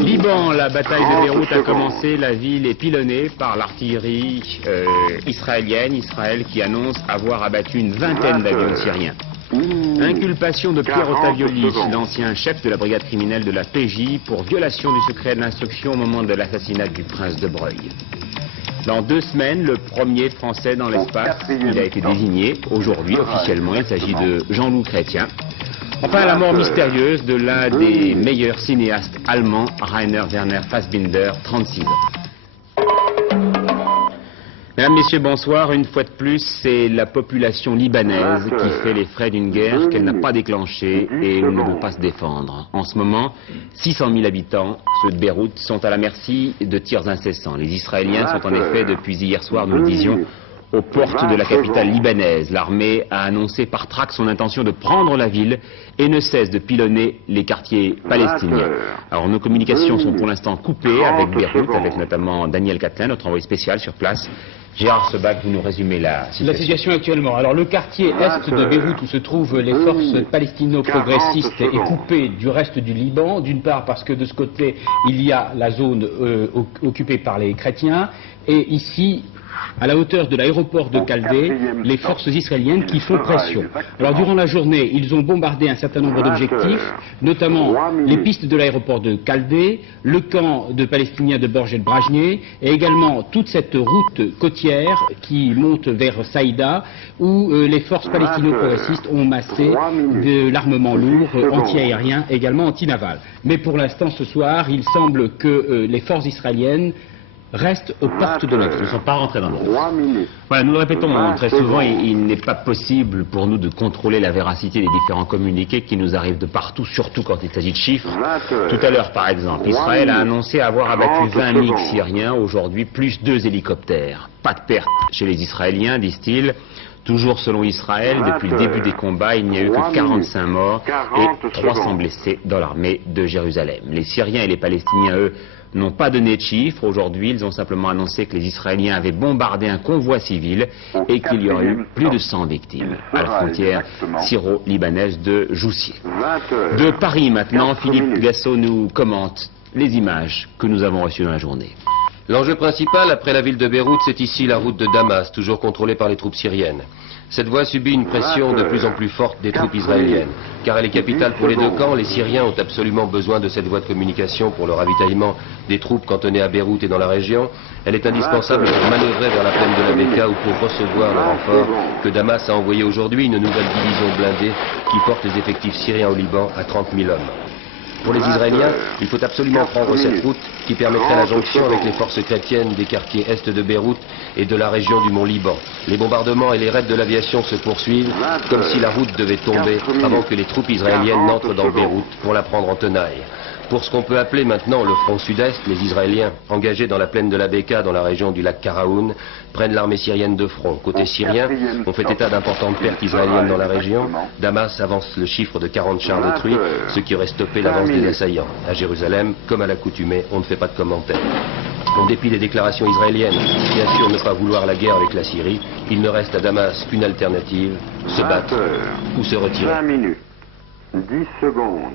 Liban, la bataille de Beyrouth a commencé, la ville est pilonnée par l'artillerie israélienne, Israël qui annonce avoir abattu une vingtaine d'avions syriens. Inculpation de Pierre Ottaviolis, l'ancien chef de la brigade criminelle de la PJ, pour violation du secret de l'instruction au moment de l'assassinat du prince de Breuil. Dans 2 semaines, le premier Français dans l'espace, il a été désigné aujourd'hui officiellement, il s'agit de Jean-Loup Chrétien. Enfin, la mort mystérieuse de l'un des meilleurs cinéastes allemands, Rainer Werner Fassbinder, 36 ans. Mesdames, Messieurs, bonsoir. Une fois de plus, c'est la population libanaise qui fait les frais d'une guerre qu'elle n'a pas déclenchée et où elle ne veut pas se défendre. En ce moment, 600 000 habitants, ceux de Beyrouth, sont à la merci de tirs incessants. Les Israéliens sont en effet, depuis hier soir, nous le disions, aux portes de la capitale libanaise. L'armée a annoncé par tract son intention de prendre la ville et ne cesse de pilonner les quartiers palestiniens. Alors nos communications sont pour l'instant coupées avec Beyrouth, avec notamment Daniel Catlin, notre envoyé spécial sur place. Gérard Sebag, vous nous résumez la situation. La situation actuellement. Alors le quartier est de Beyrouth où se trouvent les forces palestino-progressistes est coupé du reste du Liban. D'une part parce que de ce côté il y a la zone occupée par les chrétiens et ici, à la hauteur de l'aéroport de Caldé, les forces israéliennes qui font pression. Alors durant la journée, ils ont bombardé un certain nombre d'objectifs, notamment les pistes de l'aéroport de Caldé, le camp de Palestiniens de Borj el-Brajné et également toute cette route côtière qui monte vers Saïda où les forces palestino-progressistes ont massé de l'armement lourd, anti-aérien, également anti-naval. Mais pour l'instant, ce soir, il semble que les forces israéliennes restent aux portes de la ville. Ils ne sont pas rentrés dans le ville. Voilà, nous le répétons très souvent, il n'est pas possible pour nous de contrôler la véracité des différents communiqués qui nous arrivent de partout, surtout quand il s'agit de chiffres. Tout à l'heure, par exemple, Israël a annoncé avoir abattu 20 MiG syriens, aujourd'hui plus 2 hélicoptères. Pas de perte chez les Israéliens, disent-ils. Toujours selon Israël, depuis le début des combats, il n'y a eu que 45 morts et 300 blessés dans l'armée de Jérusalem. Les Syriens et les Palestiniens, eux, n'ont pas donné de chiffres. Aujourd'hui, ils ont simplement annoncé que les Israéliens avaient bombardé un convoi civil et qu'il y aurait eu plus de 100 victimes à la frontière syro-libanaise de Joussier. De Paris maintenant, Philippe Gassot nous commente les images que nous avons reçues dans la journée. L'enjeu principal, après la ville de Beyrouth, c'est ici la route de Damas, toujours contrôlée par les troupes syriennes. Cette voie subit une pression de plus en plus forte des troupes israéliennes. Car elle est capitale pour les deux camps, les Syriens ont absolument besoin de cette voie de communication pour le ravitaillement des troupes cantonnées à Beyrouth et dans la région. Elle est indispensable pour manœuvrer vers la plaine de la Beka ou pour recevoir le renfort que Damas a envoyé aujourd'hui, une nouvelle division blindée qui porte les effectifs syriens au Liban à 30 000 hommes. Pour les Israéliens, il faut absolument prendre cette route qui permettrait la jonction avec les forces chrétiennes des quartiers est de Beyrouth et de la région du Mont Liban. Les bombardements et les raids de l'aviation se poursuivent comme si la route devait tomber avant que les troupes israéliennes n'entrent dans Beyrouth pour la prendre en tenaille. Pour ce qu'on peut appeler maintenant le front sud-est, les Israéliens, engagés dans la plaine de la Beka, dans la région du lac Karaoun, prennent l'armée syrienne de front. Côté syrien, on fait état d'importantes pertes israéliennes dans la région. Damas avance le chiffre de 40 chars détruits, ce qui aurait stoppé l'avance des assaillants. À Jérusalem, comme à l'accoutumée, on ne fait pas de commentaires. En dépit des déclarations israéliennes, qui assurent ne pas vouloir la guerre avec la Syrie, il ne reste à Damas qu'une alternative, se battre ou se retirer. 5 minutes, 10 secondes.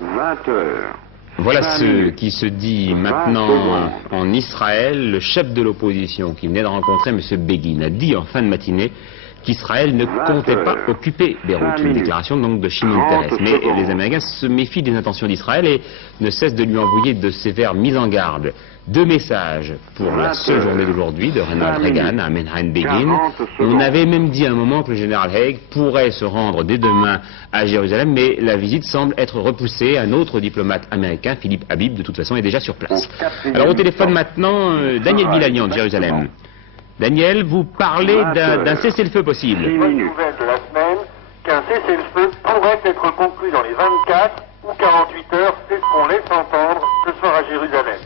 20 heures. Voilà ce qui se dit maintenant en Israël. Le chef de l'opposition qui venait de rencontrer M. Begin a dit en fin de matinée qu'Israël ne comptait pas occuper Beyrouth. Une déclaration donc de Shimon Peres. Mais les Américains se méfient des intentions d'Israël et ne cessent de lui envoyer de sévères mises en garde. 2 messages pour la seule journée d'aujourd'hui de Ronald Reagan à Menachem Begin. On avait même dit à un moment que le général Haig pourrait se rendre dès demain à Jérusalem, mais la visite semble être repoussée. Un autre diplomate américain, Philippe Habib, de toute façon, est déjà sur place. Alors au téléphone maintenant, Daniel Bilanian de Jérusalem. Daniel, vous parlez d'un cessez-le-feu possible. Une nouvelle de la semaine, qu'un cessez-le-feu pourrait être conclu dans les 24 ou 48 heures, c'est ce qu'on laisse entendre ce soir à Jérusalem.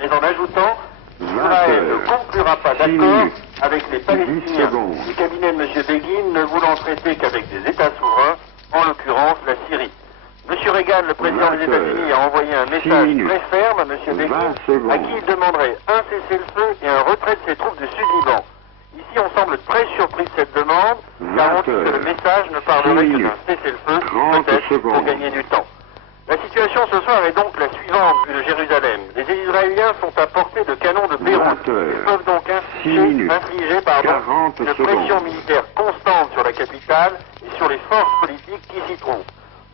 Mais en ajoutant, Israël ne conclura pas d'accord avec les Palestiniens. Le cabinet de M. Begin ne voulant traiter qu'avec des États souverains, en l'occurrence la Syrie. M. Reagan, le président des États-Unis, a envoyé un message très ferme à M. Begin, à qui il demanderait un cessez-le-feu et un retrait de ses troupes du Sud-Liban. Ici, on semble très surpris de cette demande, car serait que d'un cessez-le-feu, peut-être pour gagner du temps. La situation ce soir est donc la suivante, vue de Jérusalem. Les Israéliens sont à portée de canons de Beyrouth. Ils peuvent donc infliger une pression militaire constante sur la capitale et sur les forces politiques qui s'y trouvent.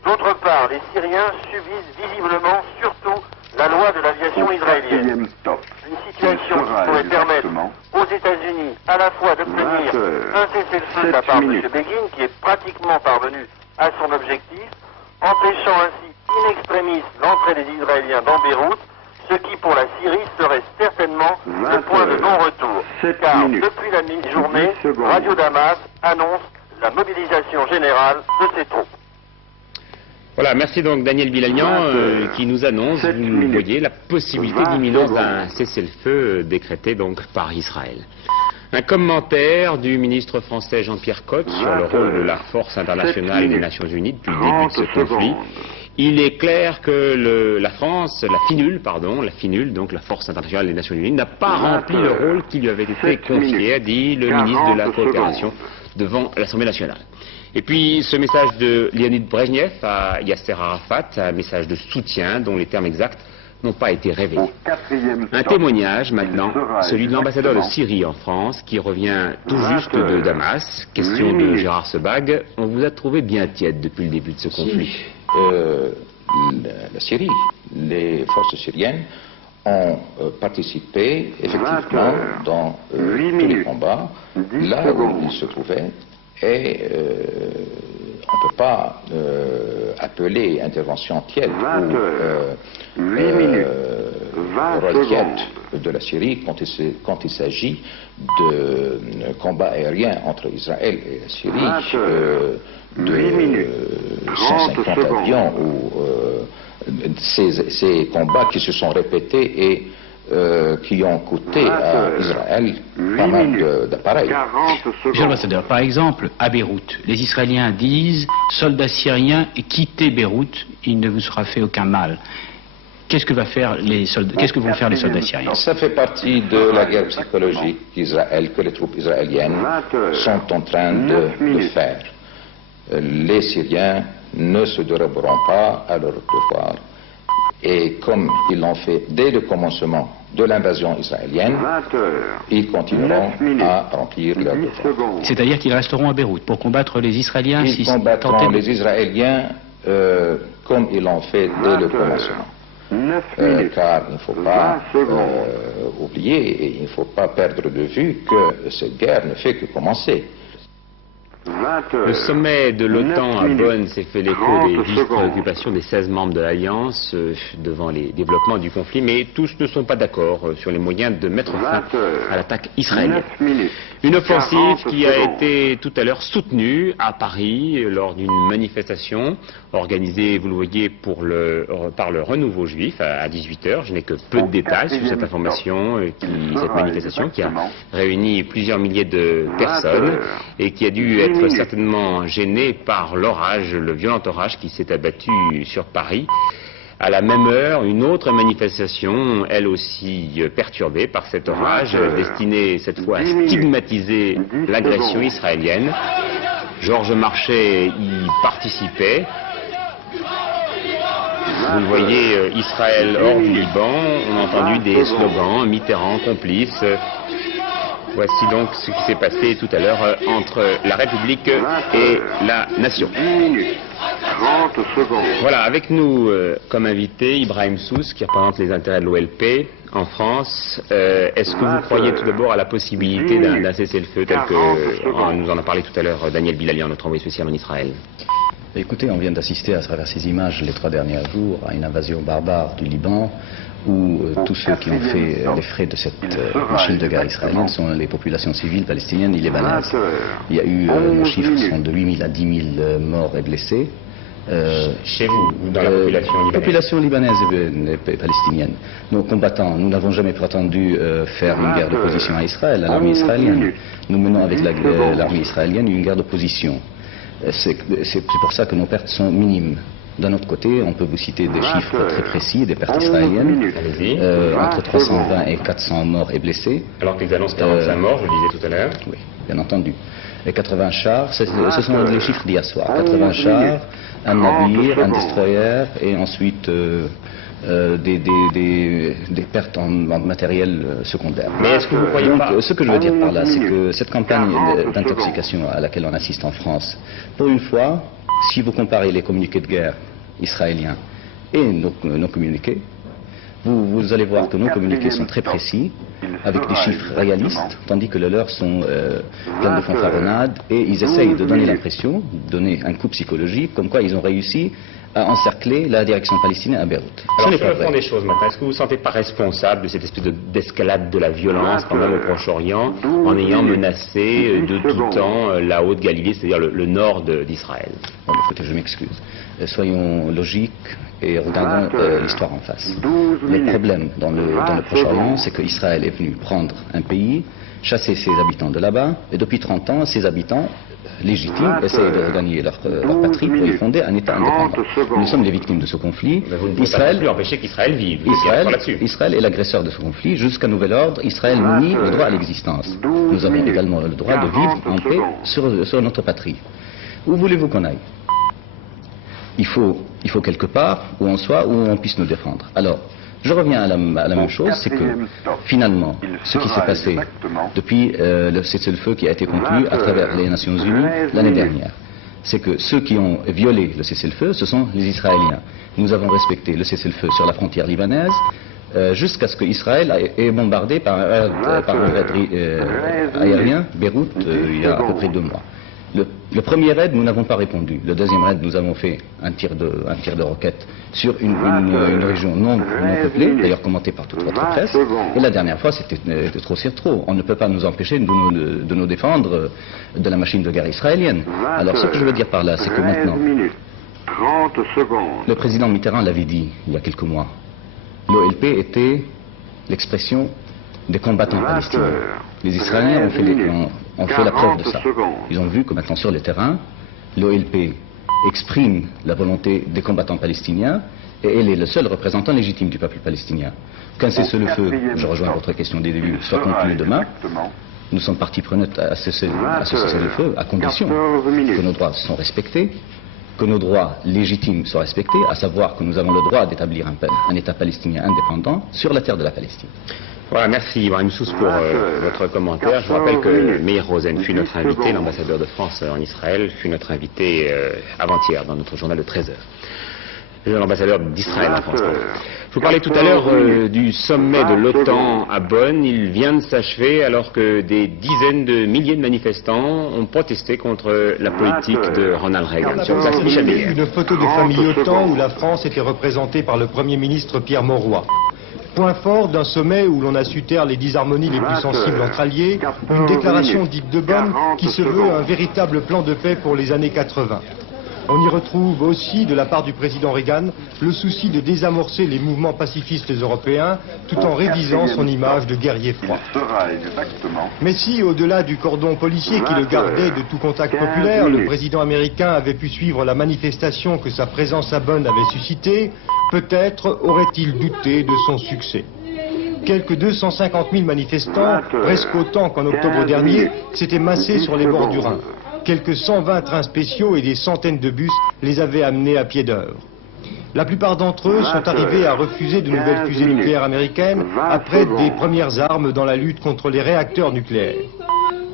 D'autre part, les Syriens subissent visiblement surtout la loi de l'aviation israélienne. Une situation qui pourrait permettre aux États-Unis à la fois d'obtenir un cessez-le-feu de la part de M. Begin, qui est pratiquement parvenu à son objectif, empêchant ainsi in extremis l'entrée des Israéliens dans Beyrouth, ce qui pour la Syrie serait certainement le point de non-retour. Car depuis la mi-journée, Radio Damas annonce la mobilisation générale de ses troupes. Voilà, merci donc Daniel Bilalian qui nous annonce, vous voyez, la possibilité d'imminence d'un cessez-le-feu décrété donc par Israël. Un commentaire du ministre français Jean-Pierre Cot sur le rôle de la force internationale des Nations Unies depuis le début de ce conflit. Il est clair que la France, la FINUL, donc la force internationale des Nations Unies, n'a pas rempli le rôle qui lui avait été confié, a dit le ministre de la coopération devant l'Assemblée nationale. Et puis ce message de Leonid Brejnev à Yasser Arafat, un message de soutien dont les termes exacts n'ont pas été révélés. Un témoignage maintenant, celui de l'ambassadeur de Syrie en France, qui revient tout juste de Damas. Question de Gérard Sebag. On vous a trouvé bien tiède depuis le début de ce conflit. La Syrie, les forces syriennes ont participé effectivement dans tous les combats, là où ils se trouvaient. Et on ne peut pas appeler intervention tiède ou rôle tiède de la Syrie quand il s'agit de combats aériens entre Israël et la Syrie, de 150 avions ou ces combats qui se sont répétés et qui ont coûté à Israël pas mal d'appareils. Monsieur l'ambassadeur, par exemple, à Beyrouth, les Israéliens disent « Soldats syriens, quittez Beyrouth, il ne vous sera fait aucun mal ». Qu'est-ce que vont faire les soldats syriens? Ça fait partie de la guerre psychologique que les troupes israéliennes sont en train de faire. Les Syriens ne se déroberont pas à leur devoir. Et comme ils l'ont fait dès le commencement de l'invasion israélienne, ils continueront à remplir leur devoir. C'est-à-dire qu'ils resteront à Beyrouth pour combattre les Israéliens? Ils combattront les Israéliens comme ils l'ont fait dès le commencement. Car il ne faut pas oublier et il ne faut pas perdre de vue que cette guerre ne fait que commencer. Le sommet de l'OTAN à Bonn s'est fait l'écho des vives préoccupations des 16 membres de l'Alliance devant les développements du conflit, mais tous ne sont pas d'accord sur les moyens de mettre fin à l'attaque israélienne. Une offensive qui a été tout à l'heure soutenue à Paris lors d'une manifestation organisée, vous le voyez, par le Renouveau Juif à 18h. Je n'ai que peu de détails sur cette information, cette manifestation qui a réuni plusieurs milliers de personnes et qui a dû être certainement gênée par l'orage, le violent orage qui s'est abattu sur Paris. À la même heure, une autre manifestation, elle aussi perturbée par cet orage, destinée cette fois à stigmatiser l'agression israélienne. Georges Marchais y participait. Vous le voyez, Israël hors du Liban, on a entendu des slogans, Mitterrand complice. Voici donc ce qui s'est passé tout à l'heure entre la République et la Nation. 30 secondes. Voilà, avec nous comme invité Ibrahim Sous, qui représente les intérêts de l'OLP en France. Est-ce que vous croyez tout d'abord à la possibilité d'un cessez-le-feu tel que nous en a parlé tout à l'heure Daniel Bilalian, notre envoyé spécial en Israël? Écoutez, on vient d'assister à travers ces images les 3 derniers jours à une invasion barbare du Liban où tous ceux qui ont fait les frais de cette machine de guerre israélienne sont les populations civiles palestiniennes et libanaises. Il y a eu, nos chiffres sont de 8 000 à 10 000 morts et blessés. Chez vous, dans la population libanaise et palestinienne. Nos combattants, nous n'avons jamais prétendu faire une guerre de position à Israël, à l'armée israélienne. Nous menons avec l'armée israélienne une guerre de position. C'est pour ça que nos pertes sont minimes. D'un autre côté, on peut vous citer des chiffres très précis des pertes israéliennes, entre 320 et 400 morts et blessés. Alors qu'ils annoncent 45 morts, je le disais tout à l'heure. Oui, bien entendu. Et 80 chars, ce sont les chiffres d'hier soir. 80 chars, un navire, un destroyer et ensuite des pertes en matériel secondaire. Mais est-ce que vous croyez pas... Ce que je veux dire par là, c'est que cette campagne d'intoxication à laquelle on assiste en France, pour une fois, si vous comparez les communiqués de guerre israéliens et nos communiqués, vous allez voir que nos communiqués sont très précis, avec des chiffres réalistes, tandis que les leurs sont pleins de fanfaronnades, et ils essayent de donner l'impression, de donner un coup psychologique, comme quoi ils ont réussi à encercler la direction palestinienne à Beyrouth. Alors, sur le fond des choses maintenant, est-ce que vous ne vous sentez pas responsable de cette espèce d'escalade de la violence quand même au Proche-Orient, en ayant menacé de tout temps la Haute-Galilée, c'est-à-dire le nord d'Israël? Bon, écoutez, je m'excuse. Soyons logiques et regardons l'histoire en face. Le problème dans le Proche-Orient, c'est qu'Israël est venu prendre un pays, chasser ses habitants de là-bas, et depuis 30 ans, ces habitants légitimes essayent de regagner leur patrie pour y fonder un État indépendant. Nous sommes les victimes de ce conflit. Vous ne pouvez pas plus empêcher qu'Israël vive. Israël est l'agresseur de ce conflit. Jusqu'à nouvel ordre, Israël nous nie le droit à l'existence. Nous avons également le droit de vivre en paix sur notre patrie. Où voulez-vous qu'on aille? Il faut quelque part où on soit, où on puisse nous défendre. Alors, je reviens à la même chose, c'est que finalement, ce qui s'est passé depuis le cessez-le-feu qui a été conclu à travers les Nations Unies l'année dernière, c'est que ceux qui ont violé le cessez-le-feu, ce sont les Israéliens. Nous avons respecté le cessez-le-feu sur la frontière libanaise jusqu'à ce qu'Israël ait bombardé par un raid aérien Beyrouth il y a à peu près 2 mois. Le premier raid, nous n'avons pas répondu. Le deuxième raid, nous avons fait un tir de roquette sur une région non peuplée, d'ailleurs commentée par toute votre presse. Et la dernière fois, c'était trop sur trop. On ne peut pas nous empêcher de nous défendre de la machine de guerre israélienne. Alors ce que je veux dire par là, c'est que maintenant, le président Mitterrand l'avait dit il y a quelques mois, l'OLP était l'expression des combattants palestiniens. Les Israéliens ont fait la preuve de ça. Ils ont vu que maintenant sur le terrain, l'OLP exprime la volonté des combattants palestiniens et elle est le seul représentant légitime du peuple palestinien. Qu'un cessez-le-feu, je rejoins votre question des débuts, soit conclu demain, nous sommes partie prenante à ce cessez-le-feu à condition que nos droits sont respectés, que nos droits légitimes soient respectés, à savoir que nous avons le droit d'établir un État palestinien indépendant sur la terre de la Palestine. Voilà, merci Ibrahim Sousse pour votre commentaire. Je vous rappelle que Meir Rosen fut notre invité, l'ambassadeur de France en Israël, fut notre invité avant-hier dans notre journal de 13h. L'ambassadeur d'Israël en France. Je vous parlais tout à l'heure du sommet de l'OTAN à Bonn. Il vient de s'achever alors que des dizaines de milliers de manifestants ont protesté contre la politique de Ronald Reagan. Sur place, Michel Meyer. Une photo de famille OTAN où la France était représentée par le Premier ministre Pierre Mauroy. Point fort d'un sommet où l'on a su taire les disharmonies les plus sensibles entre alliés, une déclaration dite de Bonn qui se veut un véritable plan de paix pour les années 80. On y retrouve aussi, de la part du président Reagan, le souci de désamorcer les mouvements pacifistes européens, tout en révisant son image de guerrier froid. Mais si, au-delà du cordon policier qui le gardait de tout contact populaire, le président américain avait pu suivre la manifestation que sa présence à Bonn avait suscitée, peut-être aurait-il douté de son succès. Quelques 250 000 manifestants, presque autant qu'en octobre dernier, s'étaient massés sur les bords du Rhin. Quelques 120 trains spéciaux et des centaines de bus les avaient amenés à pied d'œuvre. La plupart d'entre eux sont arrivés à refuser de nouvelles fusées nucléaires américaines après des premières armes dans la lutte contre les réacteurs nucléaires.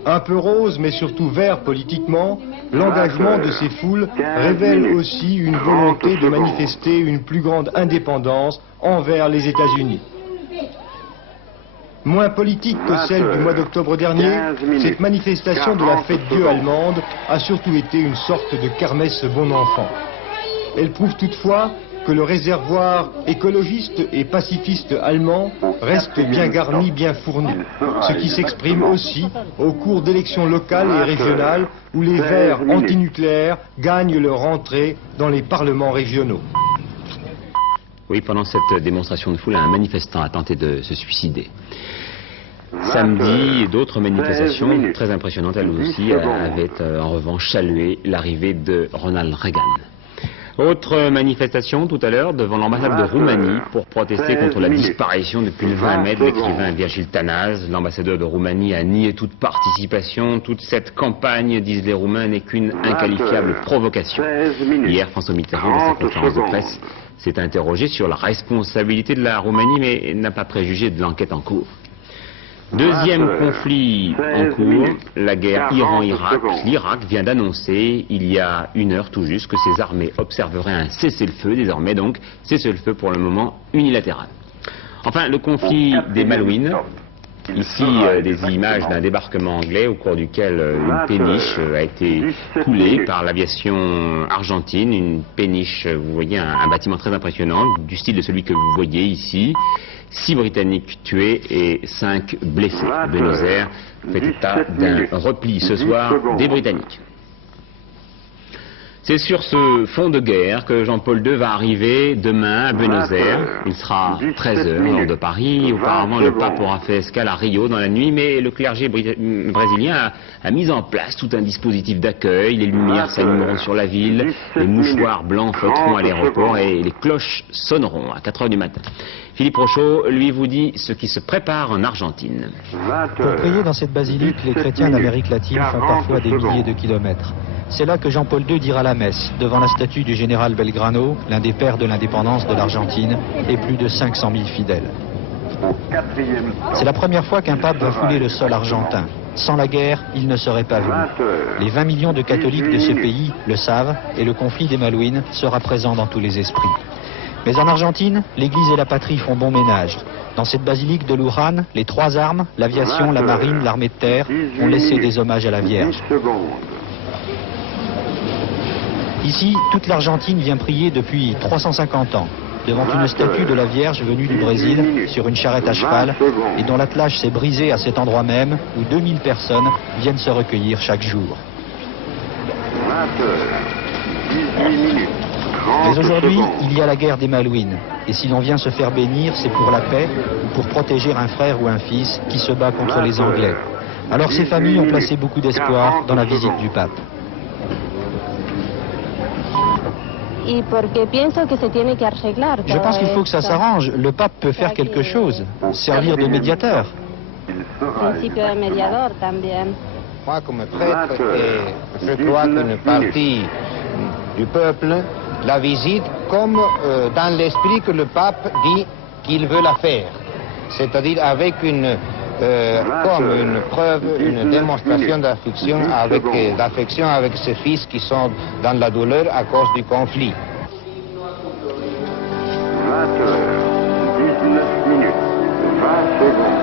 Un peu rose, mais surtout vert politiquement, l'engagement de ces foules révèle aussi une volonté de manifester une plus grande indépendance envers les États-Unis. Moins politique que celle du mois d'octobre dernier, cette manifestation de la Fête-Dieu allemande a surtout été une sorte de kermesse bon enfant. Elle prouve toutefois que le réservoir écologiste et pacifiste allemand reste bien garni, bien fourni, ce qui s'exprime aussi au cours d'élections locales et régionales où les Verts antinucléaires gagnent leur entrée dans les parlements régionaux. Oui, pendant cette démonstration de foule, un manifestant a tenté de se suicider. Samedi, d'autres manifestations très impressionnantes, elles aussi, avaient en revanche salué l'arrivée de Ronald Reagan. Autre manifestation tout à l'heure devant l'ambassade de Roumanie pour protester contre la disparition depuis le 20 mai de l'écrivain Virgil Tanaz. L'ambassadeur de Roumanie a nié toute participation. Toute cette campagne, disent les Roumains, n'est qu'une inqualifiable provocation. Hier, François Mitterrand, dans sa conférence de presse, s'est interrogé sur la responsabilité de la Roumanie, mais n'a pas préjugé de l'enquête en cours. Deuxième conflit en cours, la guerre Iran-Irak. L'Irak vient d'annoncer, il y a 1 heure tout juste, que ses armées observeraient un cessez-le-feu, désormais donc, cessez-le-feu pour le moment unilatéral. Enfin, le conflit des Malouines. Ici, des images d'un débarquement anglais au cours duquel une péniche a été coulée par l'aviation argentine. Une péniche, vous voyez, un bâtiment très impressionnant, du style de celui que vous voyez ici. 6 Britanniques tués et 5 blessés. Buenos Aires fait état d'un repli ce soir des Britanniques. C'est sur ce fond de guerre que Jean-Paul II va arriver demain à Buenos Aires. Il sera 13h hors de Paris. Auparavant, le pape aura fait escale à Rio dans la nuit, mais le clergé brésilien a mis en place tout un dispositif d'accueil. Les lumières s'allumeront sur la ville, les mouchoirs blancs flotteront à l'aéroport et les cloches sonneront à 4h du matin. Philippe Rochaud, lui, vous dit ce qui se prépare en Argentine. Pour prier dans cette basilique, les chrétiens d'Amérique latine font parfois des milliers de kilomètres. C'est là que Jean-Paul II dira la messe, devant la statue du général Belgrano, l'un des pères de l'indépendance de l'Argentine, et plus de 500 000 fidèles. C'est la première fois qu'un pape va fouler le sol argentin. Sans la guerre, il ne serait pas venu. Les 20 millions de catholiques de ce pays le savent, et le conflit des Malouines sera présent dans tous les esprits. Mais en Argentine, l'Église et la patrie font bon ménage. Dans cette basilique de Luján, les 3 armes, l'aviation, la marine, l'armée de terre, ont laissé des hommages à la Vierge. Ici, toute l'Argentine vient prier depuis 350 ans, devant une statue de la Vierge venue du Brésil, sur une charrette à cheval, et dont l'attelage s'est brisé à cet endroit même, où 2000 personnes viennent se recueillir chaque jour. Mais aujourd'hui, il y a la guerre des Malouines, et si l'on vient se faire bénir, c'est pour la paix, ou pour protéger un frère ou un fils qui se bat contre les Anglais. Alors ces familles ont placé beaucoup d'espoir dans la visite du pape. Je pense qu'il faut que ça s'arrange. Le pape peut faire quelque chose, servir de médiateur. Moi, comme prêtre, je crois qu'une partie du peuple la visite comme dans l'esprit que le pape dit qu'il veut la faire. C'est-à-dire avec comme une preuve, une démonstration d'affection avec ses fils qui sont dans la douleur à cause du conflit. 19 minutes, 20 secondes.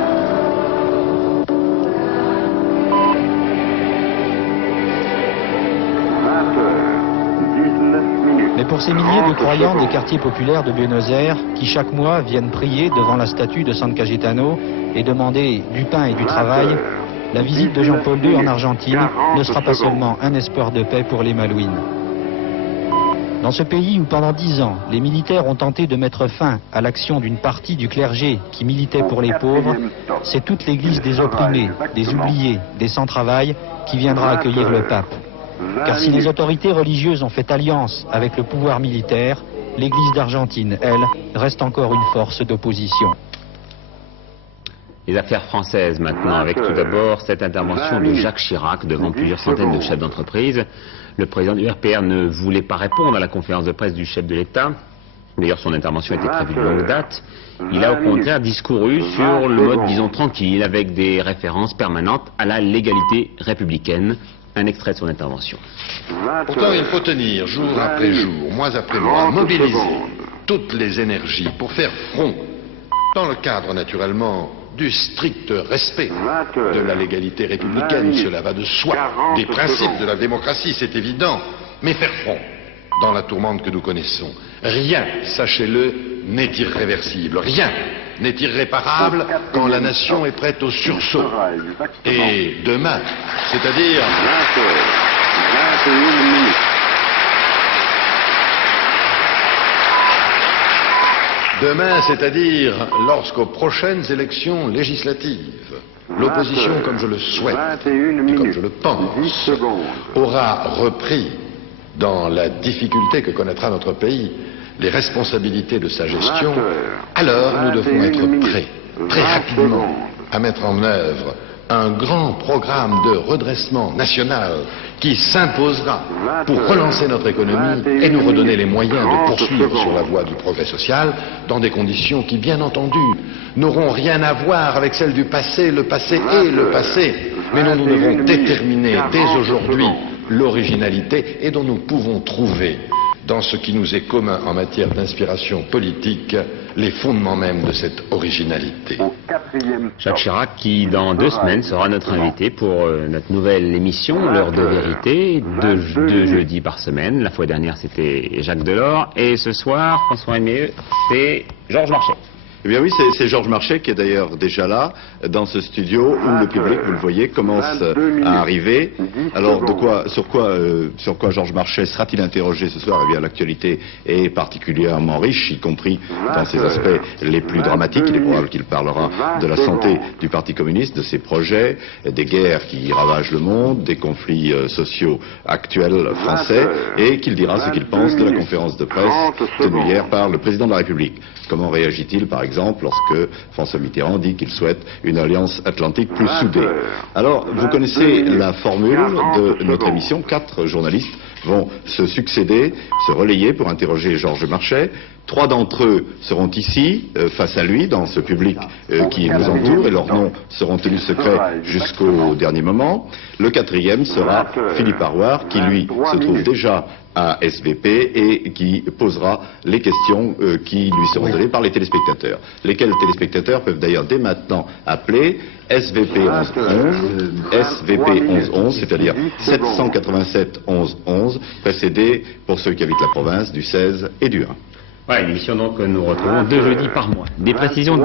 Mais pour ces milliers de croyants des quartiers populaires de Buenos Aires, qui chaque mois viennent prier devant la statue de San Cayetano et demander du pain et du travail, la visite de Jean-Paul II en Argentine ne sera pas seulement un espoir de paix pour les Malouines. Dans ce pays où pendant 10 ans, les militaires ont tenté de mettre fin à l'action d'une partie du clergé qui militait pour les pauvres, c'est toute l'église des opprimés, des oubliés, des sans-travail qui viendra accueillir le pape. Car si les autorités religieuses ont fait alliance avec le pouvoir militaire, l'église d'Argentine, elle, reste encore une force d'opposition. Les affaires françaises maintenant, avec tout d'abord cette intervention de Jacques Chirac devant plusieurs centaines de chefs d'entreprise. Le président du RPR ne voulait pas répondre à la conférence de presse du chef de l'État. D'ailleurs, son intervention était prévue de longue date. Il a au contraire discouru sur le mode, disons, tranquille, avec des références permanentes à la légalité républicaine. Un extrait de son intervention. Pourtant, il faut tenir jour après jour, mois après mois, mobiliser toutes les énergies pour faire front, dans le cadre naturellement du strict respect de la légalité républicaine, cela va de soi, des principes de la démocratie, c'est évident, mais faire front dans la tourmente que nous connaissons. Rien, sachez-le, n'est irréversible, rien n'est irréparable quand la nation est prête au sursaut. Et demain, c'est-à-dire... Demain, c'est-à-dire lorsqu'aux prochaines élections législatives, l'opposition, comme je le souhaite et comme je le pense, aura repris dans la difficulté que connaîtra notre pays, les responsabilités de sa gestion, alors nous devons être prêts, très rapidement, à mettre en œuvre un grand programme de redressement national qui s'imposera pour relancer notre économie et nous redonner les moyens de poursuivre sur la voie du progrès social dans des conditions qui, bien entendu, n'auront rien à voir avec celles du passé. Le passé est le passé, mais dont nous devons déterminer dès aujourd'hui l'originalité et dont nous pouvons trouver dans ce qui nous est commun en matière d'inspiration politique, les fondements même de cette originalité. Jacques Chirac, qui dans 2 semaines sera notre invité pour notre nouvelle émission, L'heure de vérité, 2 jeudis par semaine. La fois dernière, c'était Jacques Delors. Et ce soir, François Aimé, c'est Georges Marchais. Eh bien oui, c'est Georges Marchais qui est d'ailleurs déjà là, dans ce studio, où le public, vous le voyez, commence à arriver. Alors, sur quoi Georges Marchais sera-t-il interrogé ce soir? Eh bien, l'actualité est particulièrement riche, y compris dans ses aspects les plus dramatiques. Il est probable qu'il parlera de la santé du Parti communiste, de ses projets, des guerres qui ravagent le monde, des conflits sociaux actuels français, et qu'il dira ce qu'il pense de la conférence de presse tenue hier par le président de la République. Comment réagit-il, par exemple, lorsque François Mitterrand dit qu'il souhaite une alliance atlantique plus soudée? Alors, vous connaissez la formule de notre émission. 4 journalistes vont se succéder, se relayer pour interroger Georges Marchais. 3 d'entre eux seront ici, face à lui, dans ce public qui nous entoure, et leurs noms seront tenus secrets jusqu'au dernier moment. Le 4e sera Philippe Arouard, qui lui se trouve déjà à SVP et qui posera les questions qui lui seront données par les téléspectateurs. Lesquels téléspectateurs peuvent d'ailleurs dès maintenant appeler SVP 1111, SVP 1111, c'est-à-dire 787 1111, précédé, pour ceux qui habitent la province, du 16 et du 1. Voilà, une émission donc que nous retrouvons 2 jeudis par mois. Des précisions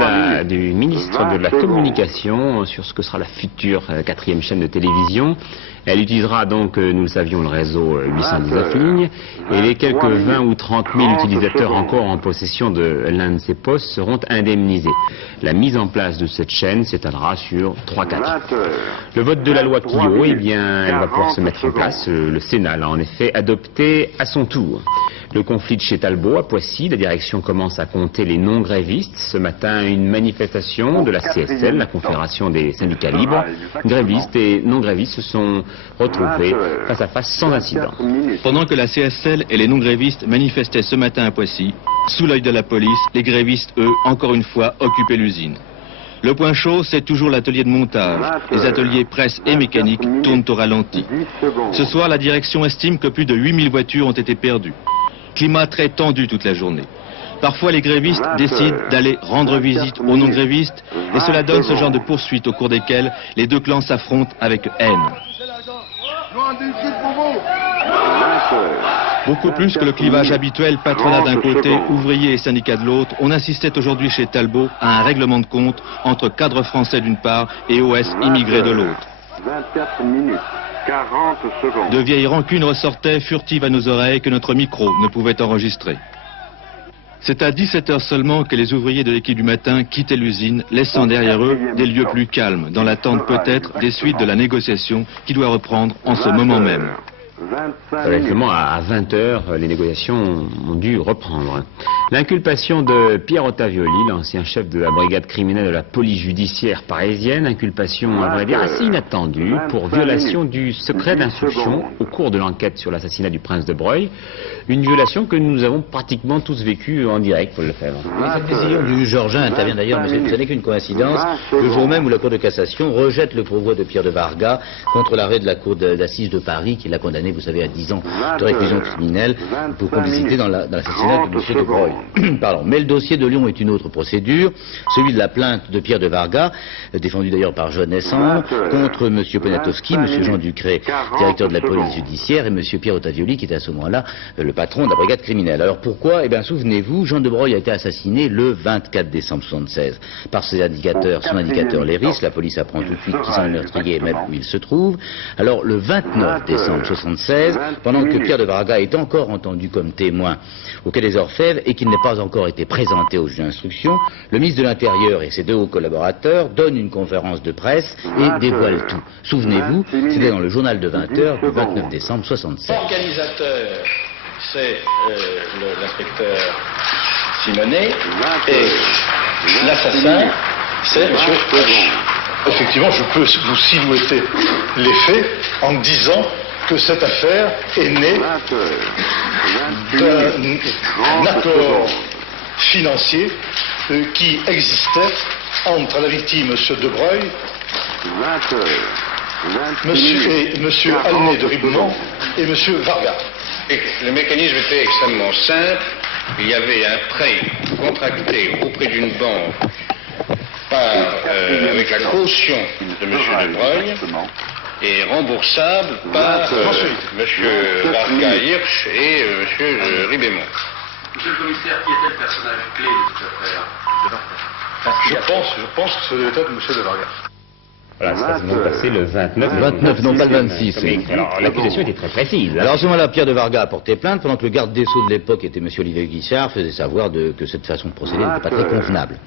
du ministre de la Communication sur ce que sera la future 4e chaîne de télévision. Elle utilisera donc, nous le savions, le réseau 819 lignes, et les quelques 20 ou 30 000 utilisateurs encore en possession de l'un de ces postes seront indemnisés. La mise en place de cette chaîne s'étalera sur 3-4 ans. Le vote de la loi Quillot, eh bien, elle va pouvoir se mettre en place. Le Sénat l'a en effet adopté à son tour. Le conflit de chez Talbot à Poissy, la direction commence à compter les non-grévistes. Ce matin, une manifestation de la CSL, la Confédération des syndicats libres. Grévistes et non-grévistes se sont retrouvés face à face sans incident. Pendant que la CSL et les non-grévistes manifestaient ce matin à Poissy, sous l'œil de la police, les grévistes, eux, encore une fois, occupaient l'usine. Le point chaud, c'est toujours l'atelier de montage. Les ateliers presse et mécanique tournent au ralenti. Ce soir, la direction estime que plus de 8000 voitures ont été perdues. Climat très tendu toute la journée. Parfois, les grévistes décident d'aller rendre visite aux non-grévistes et cela donne ce genre de poursuites au cours desquelles les 2 clans s'affrontent avec haine. Beaucoup plus que le clivage habituel, patronat d'un côté, ouvriers et syndicats de l'autre, on assistait aujourd'hui chez Talbot à un règlement de compte entre cadres français d'une part et OS immigrés de l'autre. 24 minutes. 40 secondes. De vieilles rancunes ressortaient furtives à nos oreilles que notre micro ne pouvait enregistrer. C'est à 17h seulement que les ouvriers de l'équipe du matin quittaient l'usine, laissant derrière eux des lieux plus calmes, dans l'attente peut-être des suites de la négociation qui doit reprendre en ce moment même. Exactement, à 20h, les négociations ont dû reprendre. L'inculpation de Pierre Ottavioli, l'ancien chef de la brigade criminelle de la police judiciaire parisienne, inculpation, à vrai dire, assez inattendue pour violation du secret d'instruction au cours de l'enquête sur l'assassinat du prince de Broglie. Une violation que nous avons pratiquement tous vécue en direct, Paul Lefebvre. Oui, cette décision du Georgien intervient d'ailleurs, mais ce n'est qu'une coïncidence, le jour même où la Cour de cassation rejette le pourvoi de Pierre de Varga contre l'arrêt de la Cour d'assises de Paris qui l'a condamné, vous savez, à 10 ans de réclusion criminelle pour complicité dans l'assassinat de M. de Broglie. Pardon. Mais le dossier de Lyon est une autre procédure, celui de la plainte de Pierre de Varga, défendu d'ailleurs par Joanne Nessandre, contre M. Poniatowski, M. Jean Ducret, directeur de la police judiciaire, et M. Pierre Ottavioli, qui était à ce moment-là le patron de la brigade criminelle. Alors pourquoi? Eh bien, souvenez-vous, Jean de Broglie a été assassiné le 24 décembre 1976 par son indicateur Léris. La police apprend tout de suite qui sont les meurtriers et même où il se trouve. Alors, le 29 décembre 1976, 1976, pendant que Pierre de Varga est encore entendu comme témoin au Quai des Orfèvres et qu'il n'est pas encore été présenté au juge d'instruction, le ministre de l'Intérieur et ses deux hauts collaborateurs donnent une conférence de presse et dévoilent tout. Souvenez-vous, c'était dans le journal de 20h du 29 décembre 1976. L'organisateur, c'est l'inspecteur Simonet, et l'assassin, c'est M. H. Effectivement, je peux vous silhouetter les faits en disant que cette affaire est née d'un accord financier qui existait entre la victime, M. De Breuil, M. Alné de Ribemont et M. Varga. Le mécanisme était extrêmement simple. Il y avait un prêt contracté auprès d'une banque avec la caution de M. De Breuil et remboursable par M. Varga Hirsch et M. Ribemont. Monsieur le commissaire, qui était le personnage clé de cette affaire? Je pense que c'est peut-être M. De Varga. Voilà, ça s'est donc passé le 29. Le 29, non pas le 26. Oui. Alors, l'accusation était très précise. Hein. Alors, à ce moment-là, Pierre de Varga a porté plainte, pendant que le garde des Sceaux de l'époque était M. Olivier Guichard, faisait savoir que cette façon de procéder n'était pas très convenable.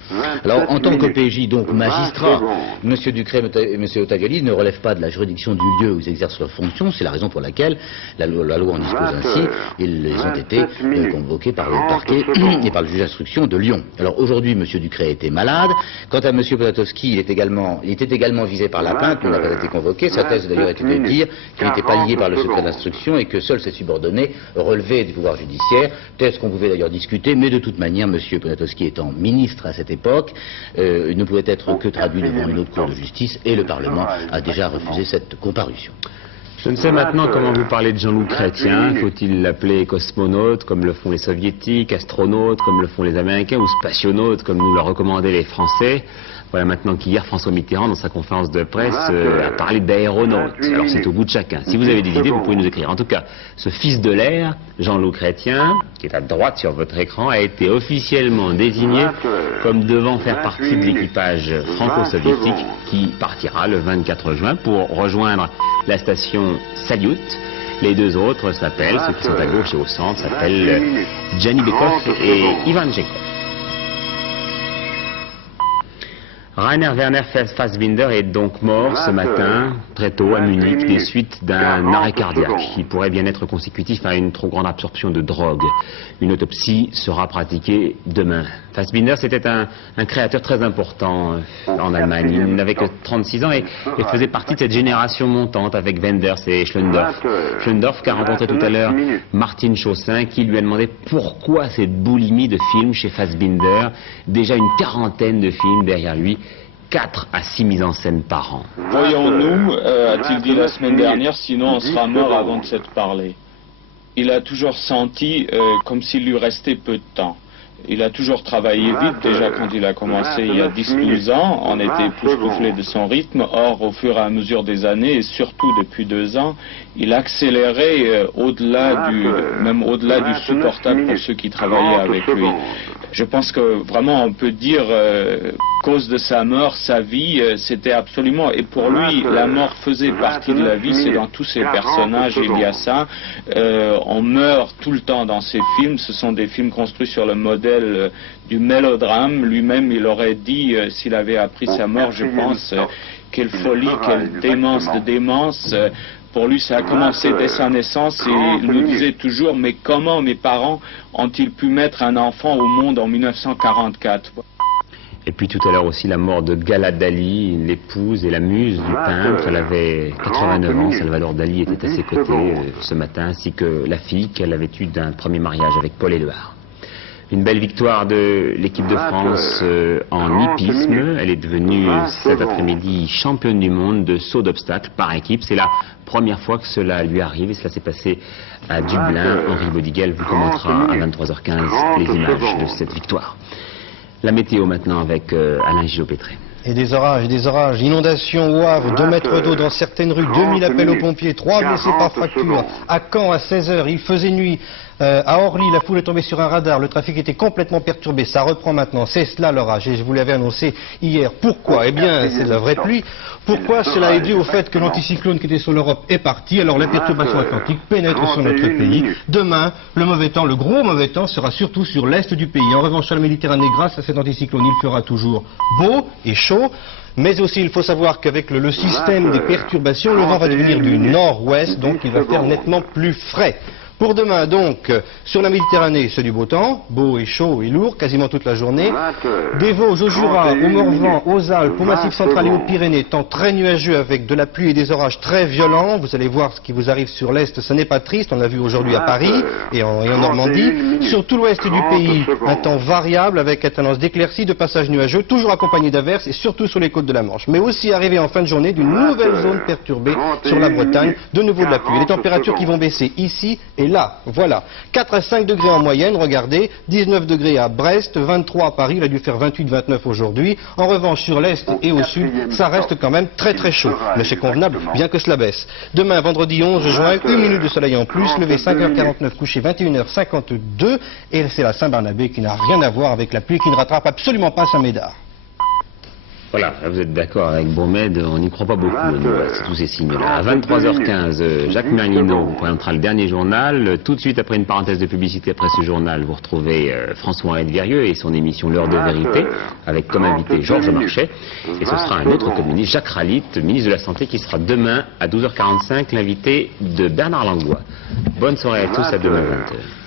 Alors, en tant qu'OPJ, donc magistrat, M. Ducret et M. Otagali ne relèvent pas de la juridiction du lieu où ils exercent leurs fonctions. C'est la raison pour laquelle la loi en dispose ainsi. Ils ont été convoqués par le parquet et par le juge d'instruction de Lyon. Alors, aujourd'hui, M. Ducret était malade. Quant à M. Poniatowski, il était également visé par la plainte, mais n'a pas été convoqué. Sa thèse d'ailleurs était de dire qu'il n'était pas lié par le secret d'instruction et que seuls ses subordonnés relevaient du pouvoir judiciaire. Thèse qu'on pouvait d'ailleurs discuter, mais de toute manière, M. Poniatowski étant ministre à cette époque, ne pouvait être que traduit devant une autre cour de justice et le Parlement a déjà refusé cette comparution. Je ne sais maintenant comment vous parlez de Jean-Loup Chrétien. Faut-il l'appeler cosmonaute comme le font les soviétiques, astronaute comme le font les Américains ou spationaute comme nous le recommandaient les Français? Voilà maintenant qu'hier François Mitterrand dans sa conférence de presse a parlé d'aéronaute. Alors c'est au goût de chacun. Si vous avez des idées, vous pouvez nous écrire. En tout cas, ce fils de l'air, Jean-Loup Chrétien, qui est à droite sur votre écran, a été officiellement désigné comme devant faire partie de l'équipage franco-soviétique qui partira le 24 juin pour rejoindre la station Salyut. Les deux autres s'appellent, ceux qui sont à gauche et au centre, s'appellent Gianni Bekov et Ivan Jekov. Rainer Werner Fassbinder est donc mort ce matin, très tôt, à Munich, des suites d'un arrêt cardiaque qui pourrait bien être consécutif à une trop grande absorption de drogue. Une autopsie sera pratiquée demain. Fassbinder, c'était un créateur très important en Allemagne. Il n'avait que 36 ans et faisait partie de cette génération montante avec Wenders et Schlöndorff. Schlöndorff qui a rencontré tout à l'heure Martin Chaussin qui lui a demandé pourquoi cette boulimie de films chez Fassbinder, déjà une quarantaine de films derrière lui, 4 à 6 mises en scène par an. Voyons-nous, a-t-il dit la semaine dernière, sinon on sera mort avant de s'être parlé. Il a toujours senti comme s'il lui restait peu de temps. Il a toujours travaillé vite, déjà quand il a commencé il y a 10-12 ans, on était époustouflé de son rythme. Or, au fur et à mesure des années, et surtout depuis 2 ans, il accélérait même au-delà du supportable pour ceux qui travaillaient avec lui. Je pense que vraiment on peut dire, cause de sa mort, sa vie, c'était absolument, et pour lui, la mort faisait partie de la vie, c'est dans tous ses personnages, il y a ça. On meurt tout le temps dans ses films, ce sont des films construits sur le modèle du mélodrame. Lui-même, il aurait dit, s'il avait appris sa mort, je pense, quelle folie, quelle démence de démence. Pour lui, ça a commencé dès sa naissance et il nous disait toujours, mais comment mes parents ont-ils pu mettre un enfant au monde en 1944 ? Et puis tout à l'heure aussi la mort de Gala Dali, l'épouse et la muse du peintre. Elle avait 89 ans, Salvador Dali était à ses côtés ce matin, ainsi que la fille qu'elle avait eue d'un premier mariage avec Paul Éluard. Une belle victoire de l'équipe de France en hippisme. Elle est devenue cet après-midi championne du monde de saut d'obstacles par équipe. C'est la première fois que cela lui arrive et cela s'est passé à Dublin. Henri Bodiguel vous commentera à 23h15 les images de cette victoire. La météo maintenant avec Alain Gillot-Pétré. Et des orages, inondations au Havre, 2 mètres d'eau dans certaines rues, 2000 appels aux pompiers, 3 blessés par fracture. À Caen, à 16h, il faisait nuit. À Orly, la foule est tombée sur un radar, le trafic était complètement perturbé, ça reprend maintenant, c'est cela l'orage, et je vous l'avais annoncé hier. Pourquoi? Eh bien, c'est de la vraie pluie. Pourquoi? Cela est dû au fait que l'anticyclone qui était sur l'Europe est parti, alors la perturbation atlantique pénètre sur notre pays. Demain, le mauvais temps, le gros mauvais temps sera surtout sur l'est du pays. En revanche, sur la Méditerranée, grâce à cet anticyclone, il fera toujours beau et chaud. Mais aussi, il faut savoir qu'avec le système des perturbations, le vent va devenir du nord-ouest, donc il va faire nettement plus frais. Pour demain, donc, sur la Méditerranée, c'est du beau temps, beau et chaud et lourd, quasiment toute la journée. Des Vosges au Jura, au Morvan, aux Alpes, au Massif central et aux Pyrénées, temps très nuageux avec de la pluie et des orages très violents. Vous allez voir ce qui vous arrive sur l'Est, ce n'est pas triste, on l'a vu aujourd'hui à Paris et en Normandie. Sur tout l'Ouest du pays, un temps variable avec une tendance d'éclaircies, de passages nuageux, toujours accompagné d'averses et surtout sur les côtes de la Manche. Mais aussi arrivé en fin de journée d'une nouvelle zone perturbée sur la Bretagne, de nouveau de la pluie. Les températures qui vont baisser ici et là, voilà. 4 à 5 degrés en moyenne, regardez, 19 degrés à Brest, 23 à Paris, il a dû faire 28-29 aujourd'hui. En revanche, sur l'Est et au Sud, ça reste quand même très très chaud. Mais c'est convenable, bien que cela baisse. Demain, vendredi 11 juin, 1 minute de soleil en plus, levé 5h49, couché 21h52, et c'est la Saint-Barnabé qui n'a rien à voir avec la pluie qui ne rattrape absolument pas Saint-Médard. Voilà, vous êtes d'accord avec Beaumed, on n'y croit pas beaucoup, c'est tous ces signes-là. À 23h15, Jacques Merlino vous présentera le dernier journal. Tout de suite, après une parenthèse de publicité après ce journal, vous retrouvez François-Henri de Vierieux et son émission L'heure de vérité, avec comme invité Georges Marchais. Et ce sera un autre communiste, Jacques Ralit, ministre de la Santé, qui sera demain à 12h45 l'invité de Bernard Langlois. Bonne soirée à tous, à demain 20h.